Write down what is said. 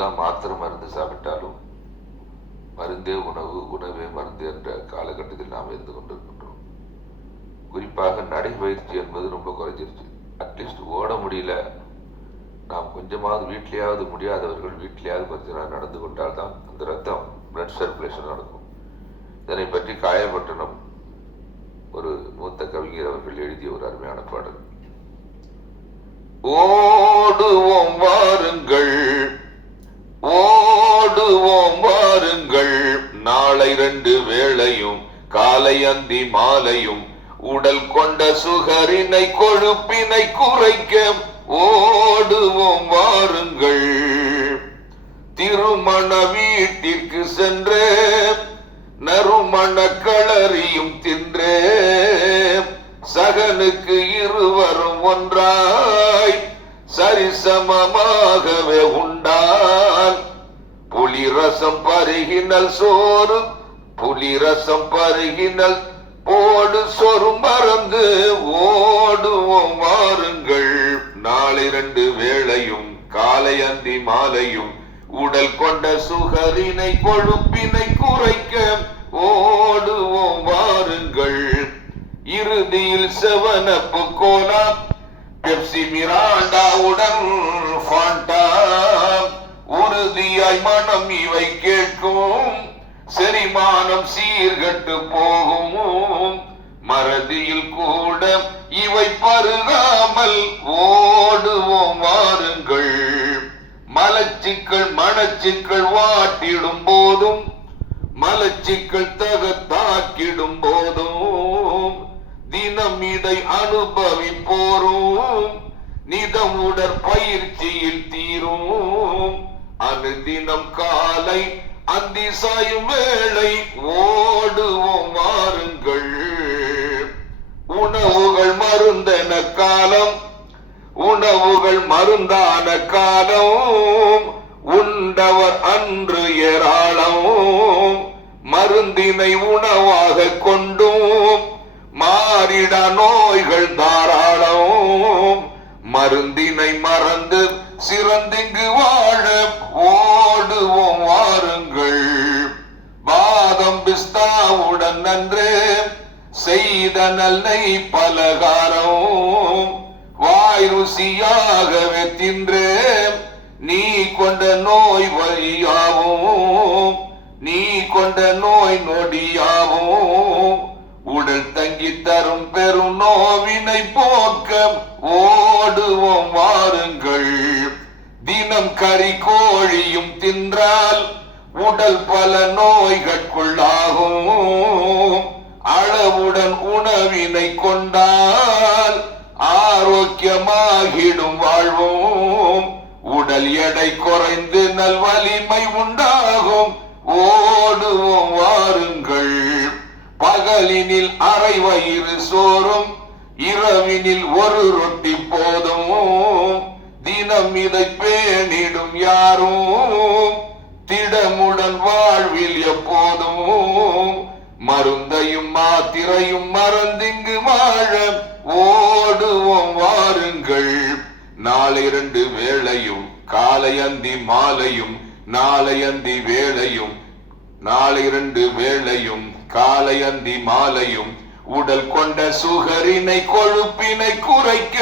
எவ்வளவுதான் மாத்திரை மருந்து சாப்பிட்டாலும் மருந்தே உணவு, உணவே மருந்து என்ற காலகட்டத்தில் நாம் இருந்து கொண்டிருக்கின்றோம். குறிப்பாக நடைபயிற்சி என்பது ரொம்ப குறைஞ்சிருச்சு. அட்லீஸ்ட் ஓட முடியல, நாம் கொஞ்சமாவது வீட்டிலேயாவது, முடியாதவர்கள் வீட்டிலேயாவது கொஞ்ச நேரம் நடந்து கொண்டால்தான் அந்த ரத்தம் பிளட் சர்க்குலேஷன் நடக்கும். இதனை பற்றி காயப்பட்டனம் ஒரு மூத்த கவிஞர் அவர்கள் எழுதிய ஒரு அருமையான பாடல். ஓடுவோம் வாருங்கள், ஓடுவோம் வாருங்கள், நாளை 2 வேளையும் காலை அந்தி மாலையும் உடல் கொண்ட சுகரினை கொழுப்பினை குறைக்க ஓடுவோம் வாருங்கள். திருமண வீட்டிற்கு சென்றே நறுமண களரியும் தின்றே சகனுக்கு இருவரும் ஒன்றாய் சரிசமமாகவே உண்டால் புலிரசம் பருகினல் சோறு, புலிரசம் பருகினல் ஓடு சொரு மறந்து ஓடுவோம் வாருங்கள். நாளை 2 வேளையும் காலை அந்தி மாலையும் உடல் கொண்ட சுகரினை கொழுப்பினை குறைக்க ஓடுவோம் வாருங்கள். இறுதியில் செவனப்பு கோலா, பெப்சி மிராண்டாவுடன் ஃபாண்டா, உறுதியாய் மனம் இவை கேட்கும், செரிமானம் சீர்கட்டு போகும், மறதியில் கூட இவை பருகாமல் ஓடுவோம் வாருங்கள். மலச்சிக்கள் மனச்சிக்கள் வாட்டிடும் போதும், மலச்சிக்கள் தகத்தாக்கிடும் போதும், தினம் இதை அனுபவிப்போரும் நிதம் உடற்பயிற்சியில் தீரும். அனுதினம் காலை அந்தி சாயும் வேளை ஓடுவோம் வாருங்கள். உணவுகள் மருந்தென காலம், உணவுகள் மருந்தான காலம், உண்டவர் அன்று ஏராளம், மருந்தினை உணவாக கொண்டும் மாறிட நோய்கள் தாராளம். மருந்தினை மறந்து சிறந்திங்கு வாழ ஓடுவோம் வாருங்கள். பாதம் பிஸ்தாவுடன் நன்றே செய்த நல்லை பலகாரம், வாய் ருசியாகவே தின்றே நீ கொண்ட நோய் வழியாவும், நீ கொண்ட நோய் நொடியாவும், உடல் தங்கி தரும் பெரும் நோவினை போக்க ஓடுவோம் வாருங்கள். தினம் கறி கோழியும் தின்றால் உடல் பல நோய்களுக்குள்ளாகும், அளவுடன் உணவினை கொண்டால் ஆரோக்கியமாகிடும் வாழ்வோம், உடல் எடை குறைந்து நல் வலிமை உண்டாகும் ஓடுவோம் வாருங்கள். பகலினில் அரை வயிறு சோறும், இரவினில் ஒரு ரொட்டி போதும், தினம் இதை பேணிடும் யாரும் திடமுடன் வாழ்வில் எப்போதும், மருந்தையும் மாத்திரையும் மறந்திங்கு வாழ ஓடுவோம் வாருங்கள். நாளை 2 வேளையும் காலை அந்தி மாலையும், நாளை அந்தி வேளையும், நாளை 2 வேளையும் காலை அந்தி மாலையும் உடல் கொண்ட சுகரினை கொழுப்பினை குறைக்க